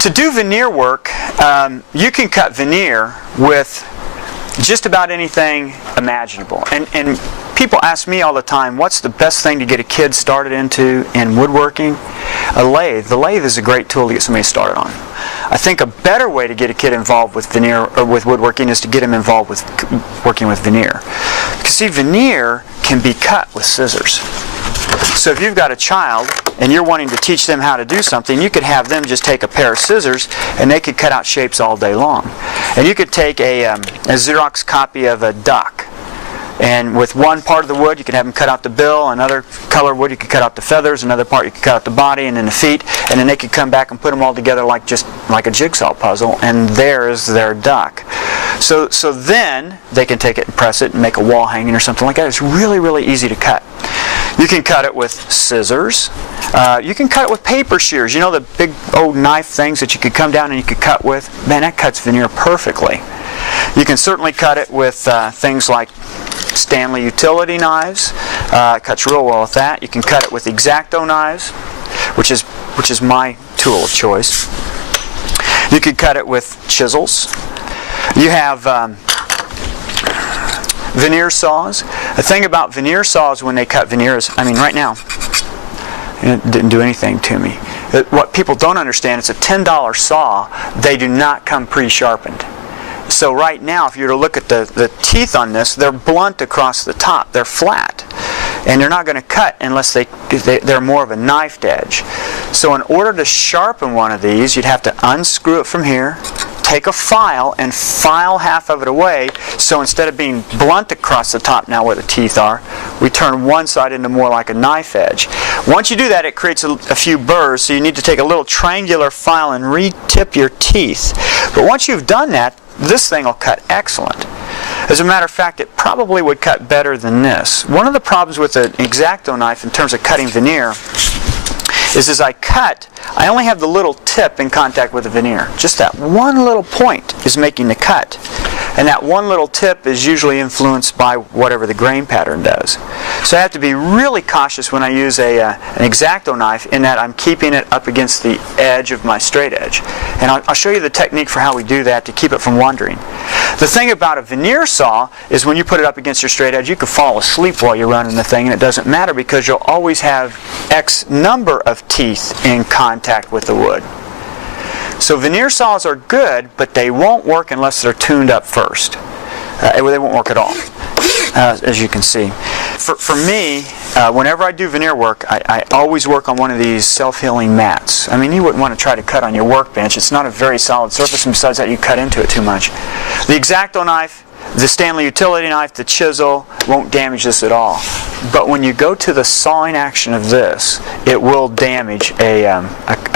To do veneer work, you can cut veneer with just about anything imaginable. And people ask me all the time, what's the best thing to get a kid started into in woodworking? A lathe. The lathe is a great tool to get somebody started on. I think a better way to get a kid involved with veneer or with woodworking is to get him involved with working with veneer. Because see, veneer can be cut with scissors. So if you've got a child and you're wanting to teach them how to do something, you could have them just take a pair of scissors and they could cut out shapes all day long. And you could take a Xerox copy of a duck, and with one part of the wood you could have them cut out the bill, another color wood you could cut out the feathers, another part you could cut out the body and then the feet, and then they could come back and put them all together just like a jigsaw puzzle, and there is their duck. So then they can take it and press it and make a wall hanging or something like that. It's really, really easy to cut. You can cut it with scissors. You can cut it with paper shears. You know the big old knife things that you could come down and you could cut with? Man, that cuts veneer perfectly. You can certainly cut it with things like Stanley utility knives. It cuts real well with that. You can cut it with X-Acto knives, which is my tool of choice. You could cut it with chisels. You have veneer saws. The thing about veneer saws when they cut veneer is, I mean, right now, it didn't do anything to me. What people don't understand, it's a $10 saw. They do not come pre-sharpened. So right now, if you were to look at the teeth on this, they're blunt across the top. They're flat. And they're not going to cut unless they're more of a knifed edge. So in order to sharpen one of these, you'd have to unscrew it from here, take a file and file half of it away, so instead of being blunt across the top now where the teeth are, we turn one side into more like a knife edge. Once you do that, it creates a few burrs, so you need to take a little triangular file and re-tip your teeth. But once you've done that, this thing will cut excellent. As a matter of fact, it probably would cut better than this. One of the problems with an X-Acto knife in terms of cutting veneer is as I cut, I only have the little tip in contact with the veneer. Just that one little point is making the cut. And that one little tip is usually influenced by whatever the grain pattern does. So I have to be really cautious when I use an X-Acto knife in that I'm keeping it up against the edge of my straight edge. And I'll show you the technique for how we do that to keep it from wandering. The thing about a veneer saw is when you put it up against your straight edge, you could fall asleep while you're running the thing, and it doesn't matter because you'll always have X number of teeth in contact with the wood. So veneer saws are good, but they won't work unless they're tuned up first. They won't work at all, as you can see. For me, whenever I do veneer work, I always work on one of these self-healing mats. I mean, you wouldn't want to try to cut on your workbench. It's not a very solid surface, and besides that, you cut into it too much. The X-Acto knife, the Stanley utility knife, the chisel won't damage this at all. But when you go to the sawing action of this, it will damage a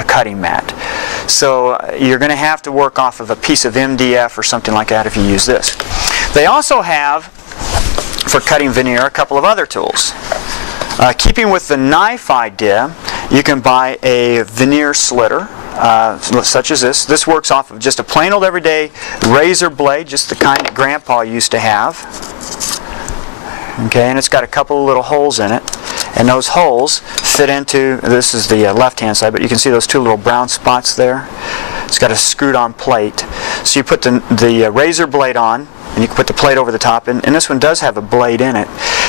cutting mat. So you're going to have to work off of a piece of MDF or something like that if you use this. They also have, for cutting veneer, a couple of other tools. Keeping with the knife idea, you can buy a veneer slitter. Such as this. This works off of just a plain old everyday razor blade, just the kind that Grandpa used to have. Okay, and it's got a couple of little holes in it, and those holes fit into, this is the left-hand side, but you can see those two little brown spots there. It's got a screwed-on plate. So you put the razor blade on, and you can put the plate over the top, and this one does have a blade in it.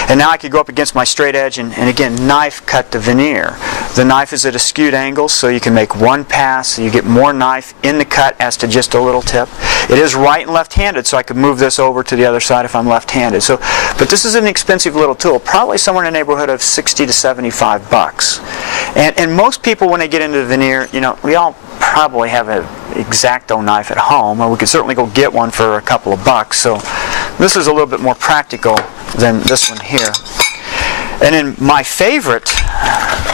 And now I could go up against my straight edge and again knife cut the veneer. The knife is at a skewed angle, so you can make one pass, so you get more knife in the cut as to just a little tip. It is right and left-handed, so I could move this over to the other side if I'm left-handed. But this is an expensive little tool, probably somewhere in the neighborhood of 60 to 75 bucks. And most people, when they get into veneer, you know, we all probably have an X-Acto knife at home, or we could certainly go get one for a couple of bucks. So this is a little bit more practical than this one here. And then my favorite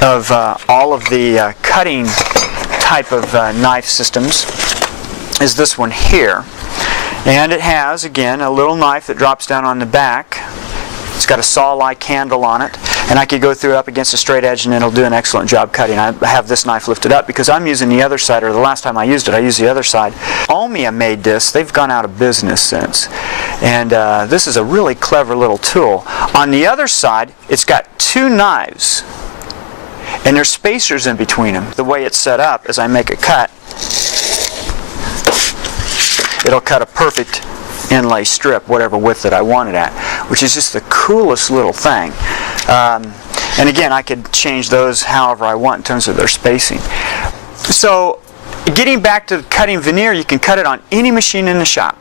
of all of the cutting type of knife systems is this one here. And it has, again, a little knife that drops down on the back. It's got a saw-like handle on it, and I could go through it up against a straight edge and it'll do an excellent job cutting. I have this knife lifted up because I'm using the other side, or the last time I used it, I used the other side. Omia made this. They've gone out of business since. And this is a really clever little tool. On the other side, it's got two knives, and there's spacers in between them. The way it's set up, as I make a cut, it'll cut a perfect inlay strip, whatever width that I want it at, which is just the coolest little thing. And again, I could change those however I want in terms of their spacing. So getting back to cutting veneer, you can cut it on any machine in the shop.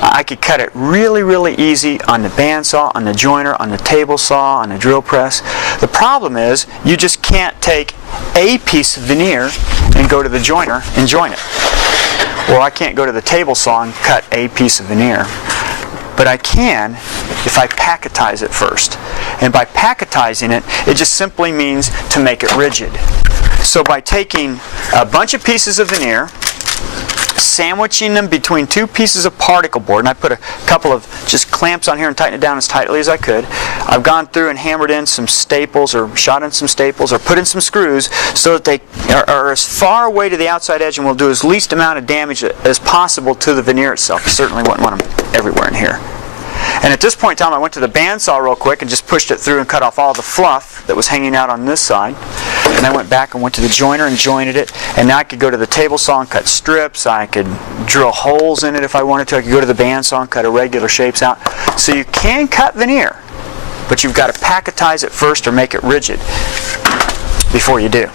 I could cut it really, really easy on the bandsaw, on the joiner, on the table saw, on the drill press. The problem is you just can't take a piece of veneer and go to the joiner and join it. Or I can't go to the table saw and cut a piece of veneer. But I can if I packetize it first. And by packetizing it, it just simply means to make it rigid. So by taking a bunch of pieces of veneer, sandwiching them between two pieces of particle board, and I put a couple of just clamps on here and tightened it down as tightly as I could. I've gone through and hammered in some staples or shot in some staples or put in some screws so that they are as far away to the outside edge and will do as least amount of damage as possible to the veneer itself. You certainly wouldn't want them everywhere in here. And at this point in time, I went to the bandsaw real quick and just pushed it through and cut off all the fluff that was hanging out on this side. And I went back and went to the joiner and jointed it. And now I could go to the table saw and cut strips. I could drill holes in it if I wanted to. I could go to the bandsaw and cut irregular shapes out. So you can cut veneer, but you've got to packetize it first or make it rigid before you do.